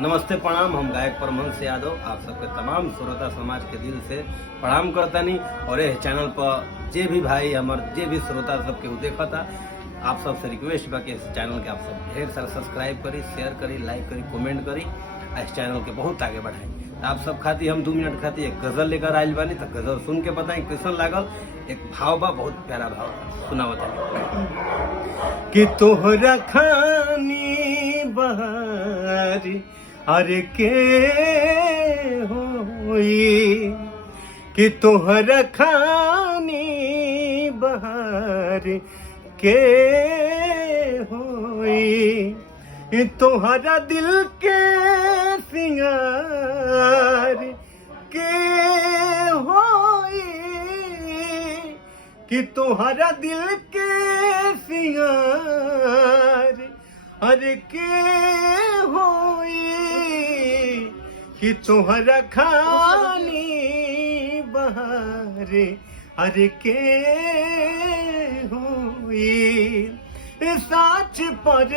नमस्ते प्रणाम। हम गायक परमहंस यादव आप सबके तमाम श्रोता समाज के दिल से प्रणाम करतानी। और यह चैनल पर जे भी भाई हमार जे भी श्रोता सबके देखता, आप सबसे रिक्वेस्ट बा कि इस चैनल के आप सब ढेर सारा सब्सक्राइब करी, शेयर करी, लाइक करी, कमेंट करी, इस चैनल के बहुत आगे बढ़ाई। आप सब खातिर हम 2 मिनट खातिर एक गजल लेकर आयल बानी, तो गजल सुन के बताएं कैसन लागल। एक भाव बा, बहुत प्यारा भाव बा, सुना बताइए। कि तोहरा खानी बहारी अरे के होई, कि तोहरा खानी बहार के होई, तोहरा दिल के सिंगार के होई, कि तोहरा दिल के सिंगार अरे के होई, कि तोहरा खानी बहार अरे के होई। साच पर